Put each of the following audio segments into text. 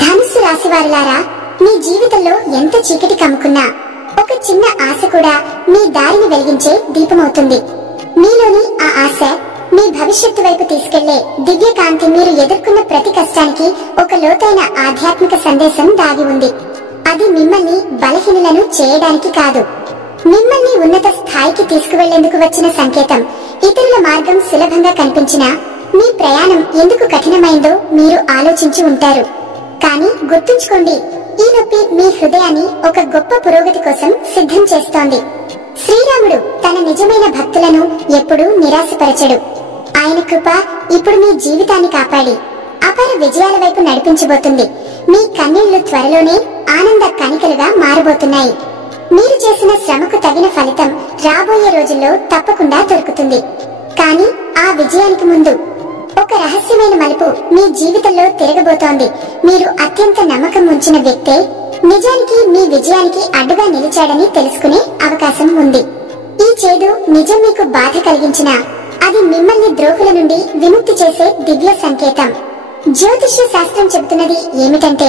ధనుస్సు రాశి వారులారా, మీ జీవితంలో ఎంత చీకటి కమ్ముకున్నా ఒక చిన్న ఆశ కూడా మీ దారిని వెలిగించే దీపమవుతుంది. మీలోని ఆ ఆశ మీ భవిష్యత్తు వైపు తీసుకెళ్లే దివ్య కాంతి. మీరు ఎదుర్కొన్న ప్రతి కష్టానికి ఒక లోతైన ఆధ్యాత్మిక సందేశం దాగి ఉంది. అది మిమ్మల్ని బలహీనులను చేయడానికి కాదు, మిమ్మల్ని ఉన్నత స్థాయికి తీసుకువెళ్లేందుకు వచ్చిన సంకేతం. ఇతరుల మార్గం సులభంగా కనిపించినా మీ ప్రయాణం ఎందుకు కఠినమైందో మీరు ఆలోచించి ఉంటారు. కానీ గుర్తుంచుకోండి, ఈ నొప్పి మీ హృదయాన్ని ఒక గొప్ప పురోగతి కోసం సిద్ధం చేస్తోంది. శ్రీరాముడు తన నిజమైన భక్తులను ఎప్పుడూ నిరాశపరచడు. ఆయన కృప ఇప్పుడు మీ జీవితాన్ని కాపాడి అపార విజయాల వైపు నడిపించబోతుంది. మీ కన్నీళ్లు త్వరలోనే ఆనంద కణికలుగా మారబోతున్నాయి. మీరు చేసిన శ్రమకు తగిన ఫలితం రాబోయే రోజుల్లో తప్పకుండా దొరుకుతుంది. కానీ ఆ విజయానికి ముందు ఒక రహస్యమైన మలుపు మీ జీవితంలో తిరగబోతోంది. మీరు అత్యంత నమ్మకం ఉంచిన వ్యక్తే నిజానికి మీ విజయానికి అడ్డుగా నిలిచాడని తెలుసుకునే అవకాశం ఉంది. ఈ చేదు నిజం మీకు బాధ కలిగించినా అది మిమ్మల్ని ద్రోహుల నుండి విముక్తి చేసే దివ్య సంకేతం. జ్యోతిష్య శాస్త్రం చెబుతున్నది ఏమిటంటే,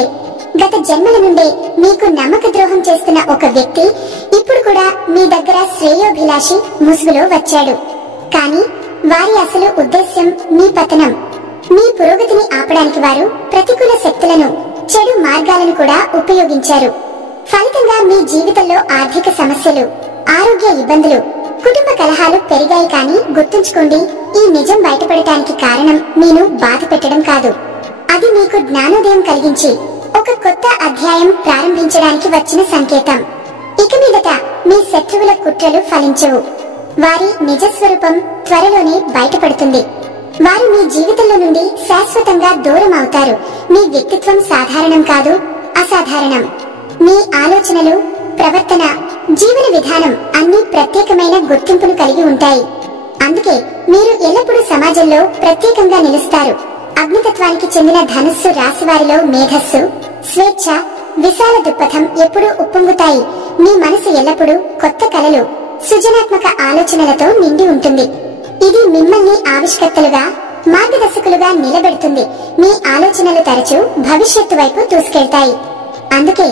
గత జన్మల నుండే మీకు నమ్మక ద్రోహం చేస్తున్న ఒక వ్యక్తి ఇప్పుడు కూడా మీ దగ్గర శ్రేయోభిలాషి ముసుగులో వచ్చాడు. కానీ వారి అసలు ఉద్దేశ్యం మీ పతనం. మీ పురోగతిని ఆపడానికి వారు ప్రతికూల శక్తులను, చెడు మార్గాలను కూడా ఉపయోగించారు. ఫలితంగా మీ జీవితంలో ఆర్థిక సమస్యలు, ఆరోగ్య ఇబ్బందులు, కుటుంబ కలహాలు పెరిగాయి. కానీ గుర్తుంచుకోండి, ఈ నిజం బయటపడటానికి కారణం నేను బాధ పెట్టడం కాదు. అది మీకు జ్ఞానోదయం కలిగించి ఒక కొత్త అధ్యాయం ప్రారంభించడానికి వచ్చిన సంకేతం. ఇక మీదట మీ శత్రువుల కుట్రలు ఫలించవు. వారి నిజస్వరూపం త్వరలోనే బయటపడుతుంది. వారు మీ జీవితంలో నుండి శాశ్వతంగా దూరం అవుతారు. మీ వ్యక్తిత్వం సాధారణం కాదు, అసాధారణం. మీ ఆలోచనలు, ప్రవర్తన, జీవన విధానం అన్ని ప్రత్యేకమైన గుర్తింపును కలిగి ఉంటాయి. అందుకే మీరు ఎల్లప్పుడూ సమాజంలో ప్రత్యేకంగా నిలుస్తారు. అగ్నితత్వానికి చెందిన ధనుస్సు రాశి వారిలో మేధస్సు, స్వేచ్ఛ, విశాల దృక్పథం ఎప్పుడూ ఉప్పొంగుతాయి. మీ మనసు ఎల్లప్పుడూ కొత్త కలలు, సృజనాత్మక ఆలోచనలతో నిండి ఉంటుంది. ఇది మిమ్మల్ని ఆవిష్కర్తలుగా, మార్గదర్శకులుగా నిలబెడుతుంది. మీ ఆలోచనలు తరచూ భవిష్యత్తు వైపు దూసుకెళ్తాయి. అందుకే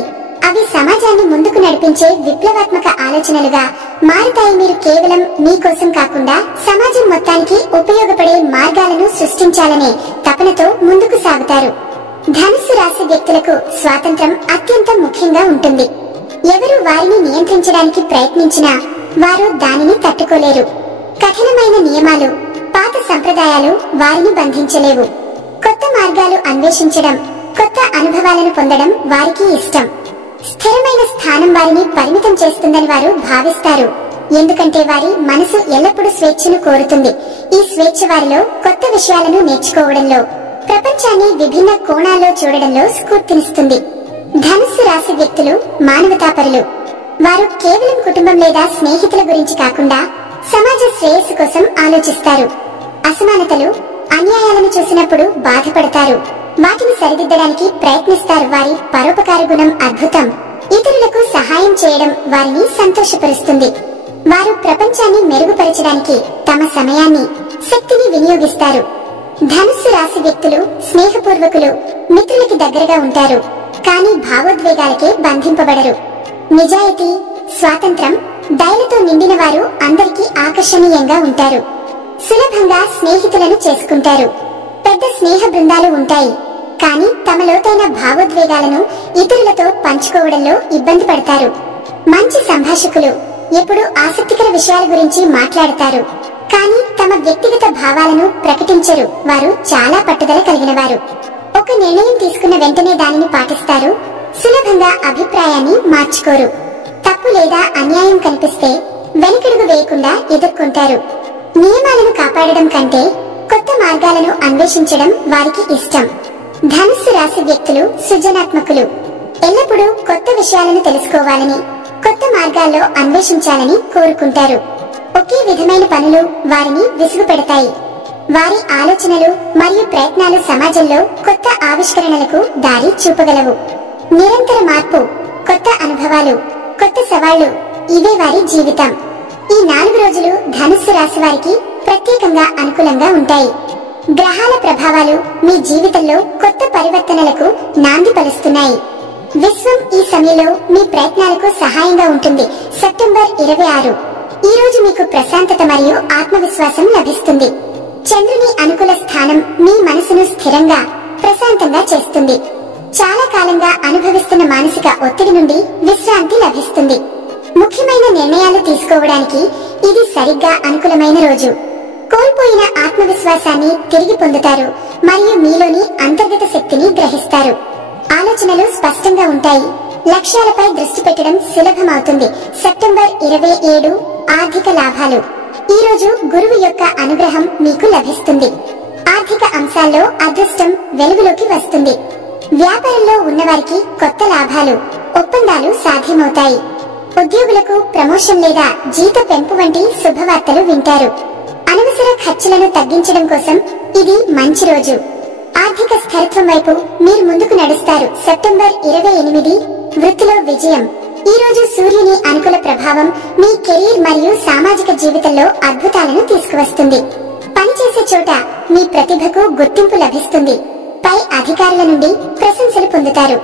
అవి సమాజాన్ని ముందుకు నడిపించే విప్లవాత్మక ఆలోచనలుగా మారుతాయి. మీరు కేవలం మీకోసం కాకుండా సమాజం మొత్తానికి ఉపయోగపడే మార్గాలను సృష్టించాలనే తపనతో ముందుకు సాగుతారు. ధనుస్సు రాశి వ్యక్తులకు స్వాతంత్రం అత్యంత ముఖ్యంగా ఉంటుంది. ఎవరు వారిని నియంత్రించడానికి ప్రయత్నించినా వారు దానిని తట్టుకోలేరు. కఠినమైన నియమాలు, పాత సంప్రదాయాలు వారిని బంధించలేవు. కొత్త మార్గాలు అన్వేషించడం, కొత్త అనుభవాలను పొందడం వారికి ఇష్టం. స్థిరమైన స్థానం వారిని పరిమితం చేస్తుందని వారు భావిస్తారు. ఎందుకంటే వారి మనసు ఎల్లప్పుడూ స్వేచ్ఛను కోరుతుంది. ఈ స్వేచ్ఛ వారిలో కొత్త విషయాలను నేర్చుకోవడంలో, ప్రపంచాన్ని విభిన్న కోణాల్లో చూడడంలో స్ఫూర్తినిస్తుంది. ధనుస్సు రాశి వ్యక్తులు మానవతాపరులు. వారు కేవలం కుటుంబం లేదా స్నేహితుల గురించి కాకుండా సమాజ శ్రేయస్సు కోసం ఆలోచిస్తారు. అసమానతలు, అన్యాయాలను చూసినప్పుడు బాధపడతారు. వాటిని సరిదిద్దడానికి ప్రయత్నిస్తారు. వారి పరోపకార గుణం అద్భుతం. ఇతరులకు సహాయం చేయడం వారిని సంతోషపరుస్తుంది. వారు ప్రపంచాన్ని మెరుగుపరచడానికి తమ సమయాన్ని, శక్తిని వినియోగిస్తారు. ధనుస్సు రాశి వ్యక్తులు స్నేహపూర్వకులు, మిత్రులకి దగ్గరగా ఉంటారు. కానీ భావోద్వేగాలకే బంధింపబడరు. నిజాయితీ, స్వాతంత్రం, దయలతో నిండిన వారు అందరికీ ఆకర్షణీయంగా ఉంటారు. సులభంగా స్నేహితులను చేసుకుంటారు. పెద్ద స్నేహ బృందాలు ఉంటాయి. కానీ తమ లోతైన భావోద్వేగాలను ఇతరులతో పంచుకోవడంలో ఇబ్బంది పడతారు. మంచి సంభాషకులు, ఎప్పుడూ ఆసక్తికర విషయాల గురించి మాట్లాడతారు. కానీ తమ వ్యక్తిగత భావాలను ప్రకటించరు. వారు చాలా పట్టుదల కలిగిన వారు. ఒక నిర్ణయం తీసుకున్న వెంటనే దానిని పాటిస్తారు. సులభంగా అభిప్రాయాన్ని మార్చుకోరు. తప్పు లేదా అన్యాయం కనిపిస్తే వెనకడుగు వేయకుండా ఎదుర్కొంటారు. నియమాలను కాపాడడం కంటే కొత్త మార్గాలను అన్వేషించడం వారికి ఇష్టం. ధనుస్సు రాశి వ్యక్తులు సృజనాత్మకులు. ఎల్లప్పుడూ కొత్త విషయాలను తెలుసుకోవాలని, కొత్త మార్గాల్లో అన్వేషించాలని కోరుకుంటారు. ఒకే విధమైన పనులు వారిని విసుగు పెడతాయి. వారి ఆలోచనలు మరియు ప్రయత్నాలు సమాజంలో కొత్త ఆవిష్కరణలకు దారి చూపగలవు. నిరంతర మార్పు, కొత్త అనుభవాలు, కొత్త సవాళ్లు, ఇవే వారి జీవితం. ఈ 4 రోజులు ధనుస్సు రాశి వారికి ప్రత్యేకంగా అనుకూలంగా ఉంటాయి. గ్రహాల ప్రభావాలు మీ జీవితంలో కొత్త పరివర్తనలకు నాంది కలుస్తున్నాయి. విశ్వం ఈ సమయంలో మీ ప్రయత్నాలకు సహాయంగా ఉంటుంది. సెప్టెంబర్ 26 ఈ రోజు మీకు ప్రశాంతత మరియు ఆత్మవిశ్వాసం లభిస్తుంది. చంద్రుని అనుకూల స్థానం మీ మనసును స్థిరంగా ప్రశాంతంగా చేస్తుంది. చాలా కాలంగా అనుభవిస్తున్న మానసిక ఒత్తిడి నుండి విశ్రాంతి లభిస్తుంది. ముఖ్యమైన నిర్ణయాలు తీసుకోవడానికి ఇది సరిగ్గా అనుకూలమైన రోజు. కోల్పోయిన ఆత్మవిశ్వాసాన్ని తిరిగి పొందుతారు మరియు మీలోని అంతర్గత శక్తిని గ్రహిస్తారు. ఆలోచనలు స్పష్టంగా ఉంటాయి. లక్ష్యాలపై దృష్టి పెట్టడం సులభమవుతుంది. సెప్టెంబర్ 27 ఆర్థిక లాభాలు. ఈ రోజు గురువు యొక్క అనుగ్రహం మీకు లభిస్తుంది. ఆర్థిక అంశాల్లో అదృష్టం వెలుగులోకి వస్తుంది. వ్యాపారంలో ఉన్నవారికి కొత్త లాభాలు, ఒప్పందాలు సాధ్యమవుతాయి. ఉద్యోగులకు ప్రమోషన్ లేదా జీత పెంపు వంటి శుభవార్తలు వింటారు. అనవసర ఖర్చులను తగ్గించడం కోసం ఇది మంచి రోజు. ఆర్థిక స్థిరత్వం వైపు మీరు ముందుకు నడుస్తారు. సెప్టెంబర్ 28 వృత్తిలో విజయం. ఈ రోజు సూర్యుని అనుకూల ప్రభావం మీ కెరీర్ మరియు సామాజిక జీవితంలో అద్భుతాలను తీసుకువస్తుంది. పనిచేసే చోట మీ ప్రతిభకు గుర్తింపు లభిస్తుంది. పై అధికారుల నుండి ప్రశంసలు పొందుతారు.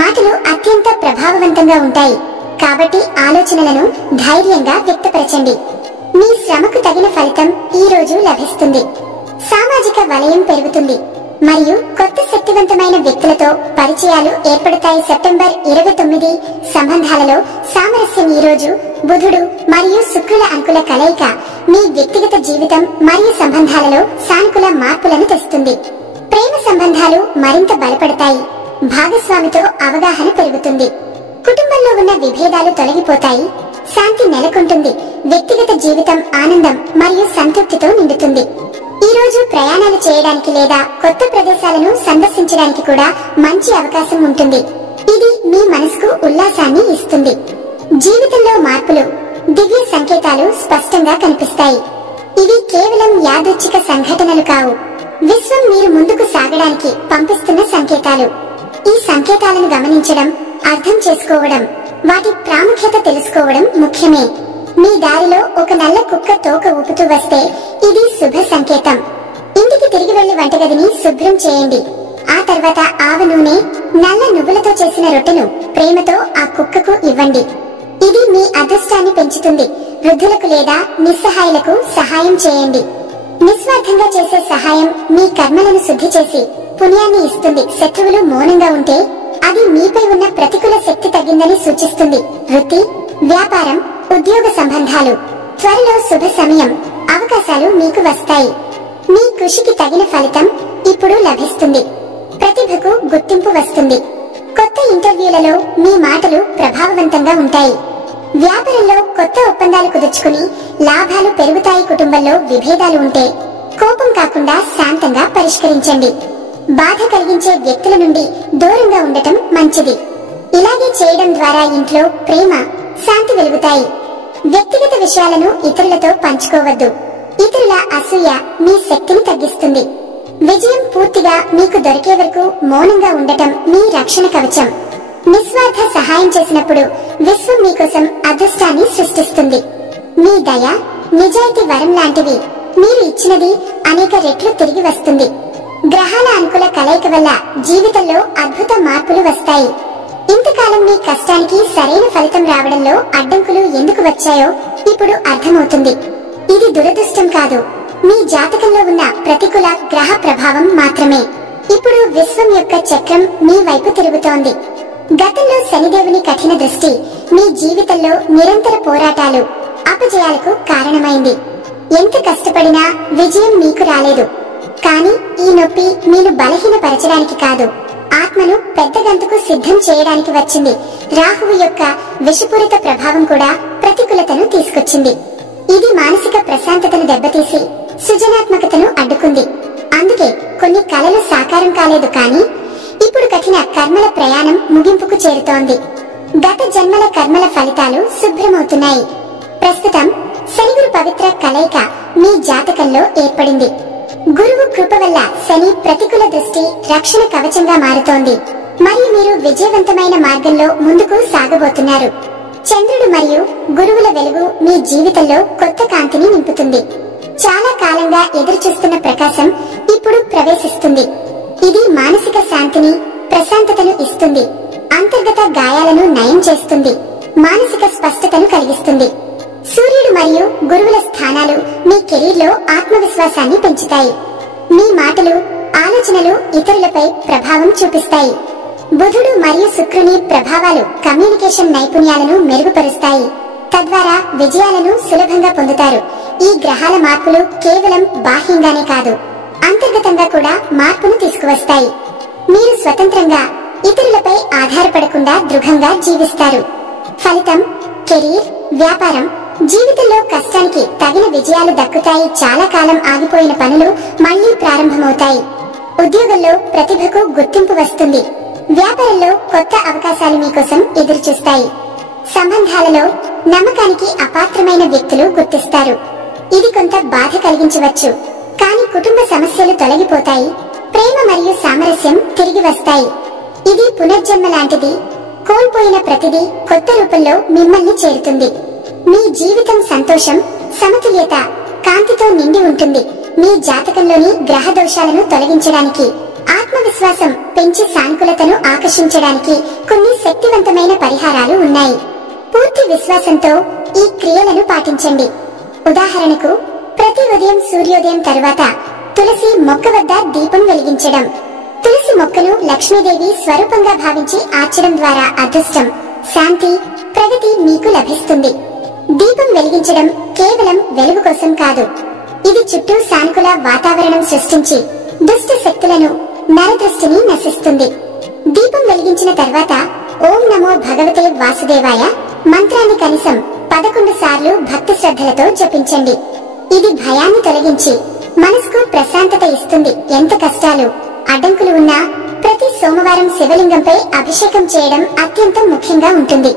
మాటలు అత్యంత ప్రభావవంతంగా ఉంటాయి కాబట్టి ఆలోచనలను ధైర్యంగా వ్యక్తపరచండి. మీ శ్రమకు తగిన ఫలితం ఈ రోజు లభిస్తుంది. సామాజిక వలయం పెరుగుతుంది మరియు కొత్త శక్తివంతమైన వ్యక్తులతో పరిచయాలు ఏర్పడతాయి. సెప్టెంబర్ 29 సంబంధాలలో సామరస్యం. ఈ రోజు బుధుడు మరియు శుక్రుల అనుకూల కలయిక మీ వ్యక్తిగత జీవితం మరియు సంబంధాలలో సానుకూల మార్పులను తెస్తుంది. ప్రేమ సంబంధాలు మరింత బలపడతాయి. భాగస్వామితో అవగాహన పెరుగుతుంది. కుటుంబంలో ఉన్న విభేదాలు తొలగిపోతాయి. శాంతి నెలకొంటుంది. వ్యక్తిగత జీవితం ఆనందం మరియు సంతృప్తితో నిండుతుంది. ఈ రోజు ప్రయాణాలు చేయడానికి లేదా కొత్త ప్రదేశాలను సందర్శించడానికి కూడా మంచి అవకాశం ఉంటుంది. ఇది మీ మనసుకు ఉల్లాసాన్ని ఇస్తుంది. జీవితంలో మార్పులు, దివ్య సంకేతాలు స్పష్టంగా కనిపిస్తాయి. ఇవి కేవలం యాదృచ్ఛిక సంఘటనలు కావు. విశ్వం మీరు ముందుకు సాగడానికి పంపిస్తున్న సంకేతాలు. ఈ సంకేతాలను గమనించడం, అర్థం చేసుకోవడం, వాటి ప్రాముఖ్యత తెలుసుకోవడం ముఖ్యమే. మీ దారిలో ఒక నల్ల కుక్క తోక ఊపుతూ వస్తే ఇది శుభ సంకేతం. ఇంటికి తిరిగి వెళ్లి వంటగదిని శుభ్రం చేయండి. ఆ తర్వాత ఆవ నూనె, నల్ల నువ్వులతో చేసిన రొట్టెను ప్రేమతో ఆ కుక్కకు ఇవ్వండి. ఇది మీ అదృష్టాన్ని పెంచుతుంది. వృద్ధులకు లేదా నిస్సహాయులకు సహాయం చేయండి. నిస్వార్థంగా చేసే సహాయం మీ కర్మలను శుద్ధి చేసి పుణ్యాన్ని ఇస్తుంది. శత్రువులు మౌనంగా ఉంటే అది మీపై ఉన్న ప్రతికూల శక్తి తగ్గిందని సూచిస్తుంది. వృత్తి, వ్యాపారం, ఉద్యోగ సంబంధాలు. త్వరలో శుభ సమయం, అవకాశాలు మీకు వస్తాయి. మీ కృషికి తగిన ఫలితం ఇప్పుడు లభిస్తుంది. ప్రతిభకు గుర్తింపు వస్తుంది. కొత్త ఇంటర్వ్యూలలో మీ మాటలు ప్రభావవంతంగా ఉంటాయి. వ్యాపారంలో కొత్త ఒప్పందాలు కుదుర్చుకుని లాభాలు పెరుగుతాయి. కుటుంబంలో విభేదాలు ఉంటే కోపం కాకుండా శాంతంగా పరిష్కరించండి. బాధ కలిగించే వ్యక్తుల నుండి దూరంగా ఉండటం మంచిది. ఇలాగే చేయడం ద్వారా ఇంట్లో ప్రేమ, శాంతి వెలుగుతాయి. వ్యక్తిగత విషయాలను ఇతరులతో పంచుకోవద్దు. ఇతరుల అసూయ మీ శక్తిని తగ్గిస్తుంది. విజయం పూర్తిగా మీకు దొరికే వరకు మౌనంగా ఉండటం మీ రక్షణ కవచం. నిస్వార్థ సహాయం చేసినప్పుడు విశ్వం మీకోసం అదృష్టాన్ని సృష్టిస్తుంది. మీ దయ, నిజాయితీ వరం లాంటివి. మీరు ఇచ్చినది అనేక రెట్లు తిరిగి వస్తుంది. గ్రహాల అనుకూల కలయిక వల్ల జీవితంలో అద్భుత మార్పులు వస్తాయి. ఇంతకాలం మీ కష్టానికి సరైన ఫలితం రావడంలో అడ్డంకులు ఎందుకు వచ్చాయో ఇప్పుడు అర్థమవుతుంది. ఇది దురదృష్టం కాదు, మీ జాతకంలో ఉన్న ప్రతికూల గ్రహ ప్రభావం మాత్రమే. ఇప్పుడు విశ్వం యొక్క చక్రం మీ వైపు తిరుగుతోంది. గతంలో శనిదేవుని కఠిన దృష్టి మీ జీవితంలో నిరంతర పోరాటాలు, అపజయాలకు కారణమైంది. ఎంత కష్టపడినా విజయం మీకు రాలేదు. కానీ ఈ నొప్పి మీరు బలహీనపరచడానికి కాదు, ఆత్మను పెద్ద గంతుకు సిద్ధం చేయడానికి వచ్చింది. రాహువు యొక్క విషపూరిత ప్రభావం కూడా ప్రతికూలతను తీసుకొచ్చింది. ఇది మానసిక ప్రశాంతతను దెబ్బతీసి సృజనాత్మకతను అడ్డుకుంది. అందుకే కొన్ని కలలు సాకారం కాలేదు. కానీ ఇప్పుడు కఠిన కర్మల ప్రయాణం ముగింపుకు చేరుతోంది. గత జన్మల కర్మల ఫలితాలు శుభ్రమవుతున్నాయి. ప్రస్తుతం శనిగురు పవిత్ర కలయిక మీ జాతకంలో ఏర్పడింది. గురువు కృప వల్ల శని ప్రతికూల దృష్టి రక్షణ కవచంగా మారుతోంది మరియు మీరు విజయవంతమైన మార్గంలో ముందుకు సాగబోతున్నారు. చంద్రుడు మరియు గురువుల వెలుగు మీ జీవితంలో కొత్త కాంతిని నింపుతుంది. చాలా కాలంగా ఎదురుచూస్తున్న ప్రకాశం ఇప్పుడు ప్రవేశిస్తుంది. ఇది మానసిక శాంతిని, ప్రశాంతతను ఇస్తుంది. ఇస్తుంది, అంతర్గత గాయాలను నయం చేస్తుంది, మానసిక స్పష్టతను కలిగిస్తుంది. సూర్యుడు మరియు గురువుల స్థానాలు మీ కెరీర్లో ఆత్మవిశ్వాసాన్ని పెంచుతాయి. మీ మాటలు, ఆలోచనలు ఇతరులపై ప్రభావం చూపిస్తాయి. బుధుడు మరియు శుక్రుని ప్రభావాలు కమ్యూనికేషన్ నైపుణ్యాలను మెరుగుపరుస్తాయి, తద్వారా విజయాలను సులభంగా పొందుతారు. ఈ గ్రహాల మార్పులు కేవలం బాహ్యంగానే కాదు, అంతర్గతంగా కూడా మార్పును తీసుకువస్తాయి. మీరు స్వతంత్రంగా ఇతరులపై ఆధారపడకుండా దృఢంగా జీవిస్తారు. ఫలితం కెరీర్, వ్యాపారం, జీవితంలో కష్టానికి తగిన విజయాలు దక్కుతాయి. చాలా కాలం ఆగిపోయిన పనులు మళ్లీ ప్రారంభమవుతాయి. ఉద్యోగంలో ప్రతిభకు గుర్తింపు వస్తుంది. వ్యాపారంలో కొత్త అవకాశాలు మీకోసం ఎదురుచూస్తాయి. సంబంధాలలో నమ్మకానికి అపాత్రమైన వ్యక్తులు గుర్తిస్తారు. ఇది కొంత బాధ కలిగించవచ్చు, కానీ కుటుంబ సమస్యలు తొలగిపోతాయి. ప్రేమ మరియు సామరస్యం తిరిగి వస్తాయి. ఇది పునర్జన్మ లాంటిది. కోల్పోయిన ప్రతిదీ కొత్త రూపంలో మిమ్మల్ని చేరుతుంది. మీ జీవితం సంతోషం, సమతుల్యత, కాంతితో నిండి ఉంటుంది. మీ జాతకంలోని గ్రహ దోషాలను తొలగించడానికి, ఆత్మవిశ్వాసం పెంచి సానుకూలతను ఆకర్షించడానికి కొన్ని శక్తివంతమైన పరిహారాలు ఉన్నాయి. పూర్తి విశ్వాసంతో ఈ క్రియలను పాటించండి. ఉదాహరణకు, ప్రతి ఉదయం సూర్యోదయం తరువాత తులసి మొక్క వద్ద దీపం వెలిగించడం. తులసి మొక్కను లక్ష్మీదేవి స్వరూపంగా భావించి ఆర్చడం ద్వారా అదృష్టం, శాంతి, ప్రగతి మీకు లభిస్తుంది. దీపం వెలిగించడం కేవలం వెలుగు కోసం కాదు, ఇది చుట్టూ సానుకూల వాతావరణం సృష్టించి దుష్ట శక్తులను, నరదృష్టిని నశిస్తుంది. దీపం వెలిగించిన తర్వాత ఓం నమో భగవతే వాసుదేవాయ మంత్రాన్ని కనీసం 11 సార్లు భక్తి శ్రద్ధలతో జపించండి. ఇది భయాన్ని తొలగించి మనసుకు ప్రశాంతత ఇస్తుంది. ఎంత కష్టాలు, అడ్డంకులు ఉన్నా ప్రతి సోమవారం శివలింగంపై అభిషేకం చేయడం అత్యంత ముఖ్యంగా ఉంటుంది.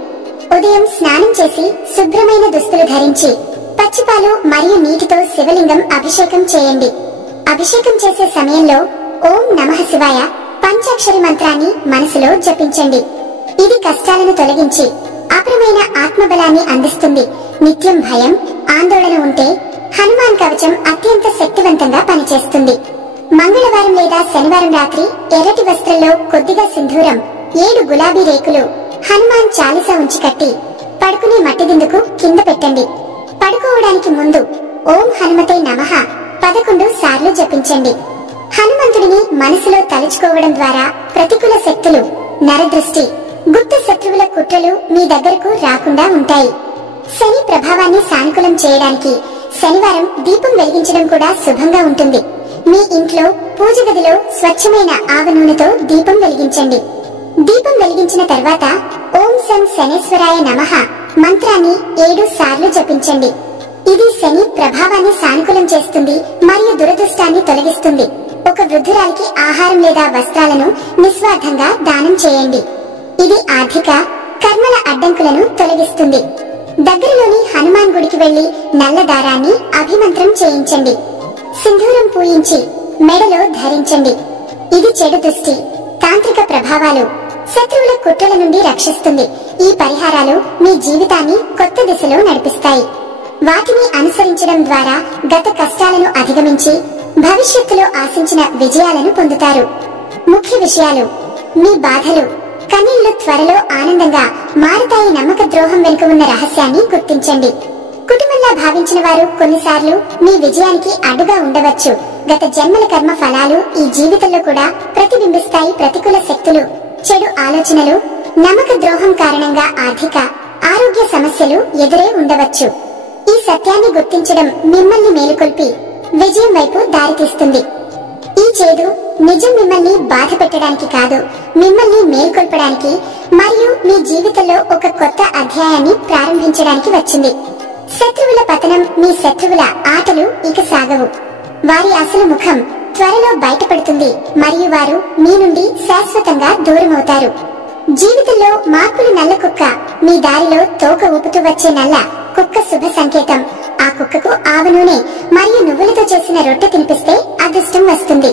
ఉదయం స్నానం చేసి శుభ్రమైన దుస్తులు ధరించి పచ్చిపాలు మరియు నీటితో శివలింగం అభిషేకం చేయండి. అభిషేకం చేసే సమయంలో ఓం నమః శివాయ పంచాక్షరి మంత్రాన్ని మనసులో జపించండి. ఇది కష్టాలను తొలగించి అపరమైన ఆత్మబలాన్ని అందిస్తుంది. నిత్యం భయం, ఆందోళన ఉంటే హనుమాన్ కవచం అత్యంత శక్తివంతంగా పనిచేస్తుంది. మంగళవారం లేదా శనివారం రాత్రి ఎర్రటి వస్త్రంలో కొద్దిగా సింధూరం, 7 గులాబీ రేకులు, హనుమాన్ చాలీసా ఉంచి కట్టి పడుకునే మట్టి దిందుకు కింద పెట్టండి. పడుకోవడానికి ముందు ఓం హనుమతే నమః 11 సార్లు జపించండి. హనుమంతుడిని మనసులో తలుచుకోవడం ద్వారా ప్రతికూల శక్తులు, నరదృష్టి, గుప్త శత్రువుల కుట్రలు మీ దగ్గరకు రాకుండా ఉంటాయి. శని ప్రభావాన్ని సానుకూలం చేయడానికి శనివారం దీపం వెలిగించడం కూడా శుభంగా ఉంటుంది. మీ ఇంట్లో పూజ గదిలో స్వచ్ఛమైన ఆవ నూనెతో దీపం వెలిగించండి. దీపం వెలిగించిన తర్వాత ఓం సం శనేశ్వరాయ నమః మంత్రాన్ని 7 సార్లు జపించండి. ఇది శని ప్రభావాన్ని సానుకూలం చేస్తుంది మరియు దురదృష్టాన్ని తొలగిస్తుంది. ఒక వృద్ధురాలికి ఆహారం లేదా వస్త్రాలను నిస్వార్థంగా దానం చేయండి. ఇది ఆర్థిక, కర్మల అడ్డంకులను తొలగిస్తుంది. దగ్గరలోని హనుమాన్ గుడికి వెళ్లి నల్ల దారాన్ని అభిమంత్రం చేయించండి. సింధూరం పూయించి మెడలో ధరించండి. ఇది చెడు దృష్టి, తాంత్రిక ప్రభావాలు, శత్రువుల కుట్రల నుండి రక్షిస్తుంది. ఈ పరిహారాలు మీ జీవితాన్ని కొత్త దిశలో నడిపిస్తాయి. వాటిని అనుసరించడం ద్వారా గత కష్టాలను అధిగమించి భవిష్యత్తులో ఆశించిన విజయాలను పొందుతారు. ముఖ్య విషయాలు: మీ బాధలు, కన్నీళ్లు త్వరలో ఆనందంగా మారుతాయి. నమ్మక ద్రోహం వెనుక ఉన్న రహస్యాన్ని గుర్తించండి. కుటుంబంలా భావించిన వారు కొన్నిసార్లు మీ విజయానికి అడ్డుగా ఉండవచ్చు. గత జన్మల కర్మ ఫలాలు ఈ జీవితంలో కూడా ప్రతిబింబిస్తాయి. ప్రతికూల శక్తులు, చెడు ఆలోచనలు, నమ్మక ద్రోహం కారణంగా ఆర్థిక, ఆరోగ్య సమస్యలు ఎదురే ఉండవచ్చు. ఈ సత్యాన్ని గుర్తించడం మిమ్మల్ని మేలుకొల్పి విజయం వైపు దారితీస్తుంది. ఈ చేదు నిజం మిమ్మల్ని బాధ పెట్టడానికి కాదు, మిమ్మల్ని మేల్కొల్పడానికి మరియు మీ జీవితంలో ఒక కొత్త అధ్యాయాన్ని ప్రారంభించడానికి వచ్చింది. శత్రువుల పతనం. మీ శత్రువుల ఆటలు ఇక సాగవు. వారి అసలు ముఖం త్వరలో బయటపడుతుంది మరియు వారు మీ నుండి శాశ్వతంగా దూరమవుతారు. జీవితంలో మార్పులు. నల్ల కుక్క మీ దారిలో తోక ఊపుతూ వచ్చే నల్ల కుక్క శుభ సంకేతం. ఆ కుక్కకు ఆవ నూనె మరియు నువ్వులతో చేసిన రొట్టె తినిపిస్తే అదృష్టం వస్తుంది.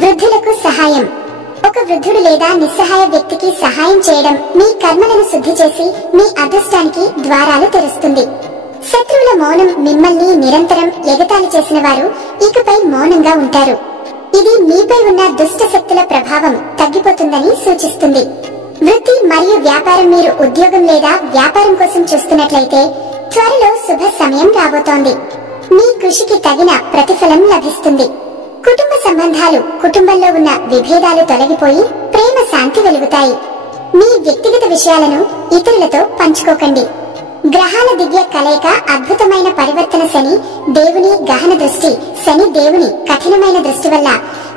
వృద్ధులకు సహాయం. ఒక వృద్ధుడు లేదా నిస్సహాయ వ్యక్తికి సహాయం చేయడం మీ కర్మలను శుద్ధి చేసి మీ అదృష్టానికి ద్వారాలు తెరుస్తుంది. శత్రువుల మౌనం. మిమ్మల్ని నిరంతరం ఎగతాళి చేసిన వారు ఇకపై మౌనంగా ఉంటారు. ఇది మీపై ఉన్న దుష్ట శక్తుల ప్రభావం తగ్గిపోతుందని సూచిస్తుంది. మరియు వ్యాపారం మీరు ఉద్యోగం లేదా వ్యాపారం కోసం చూస్తున్నట్లయితే త్వరలో శుభ సమయం రాబోతోంది. మీ కృషికి తగిన ప్రతిఫలం లభిస్తుంది. కుటుంబ సంబంధాలు, కుటుంబంలో ఉన్న విభేదాలు తొలగిపోయి ప్రేమ శాంతి వెలుగుతాయి. మీ వ్యక్తిగత విషయాలను ఇతరులతో పంచుకోకండి. గ్రహాల దివ్య కలయిక అద్భుతమైన పరివర్తన. శని దేవుని గహన దృష్టి, శని దేవుని కఠినమైన దృష్టి వల్ల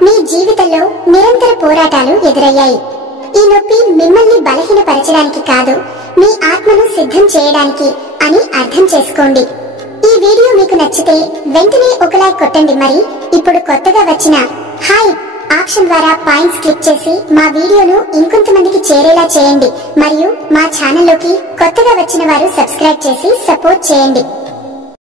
మీ జీవితంలో నిరంతర పోరాటాలు ఎదురయ్యాయి. ఈ నొప్పి మిమ్మల్ని బలహీనపరచడానికి కాదు, మీ ఆత్మను సిద్ధం చేయడానికి అని అర్థం చేసుకోండి. ఈ వీడియో మీకు నచ్చితే వెంటనే ఒక లైక్ కొట్టండి. మరి ఇప్పుడు కొత్తగా వచ్చిన హాయ్ ఆప్షన్ ద్వారా పాయింట్స్ క్లిక్ చేసి మా వీడియోను ఇంకొంతమందికి చేరేలా చేయండి. మరియు మా ఛానల్లోకి కొత్తగా వచ్చిన వారు సబ్స్క్రైబ్ చేసి సపోర్ట్ చేయండి.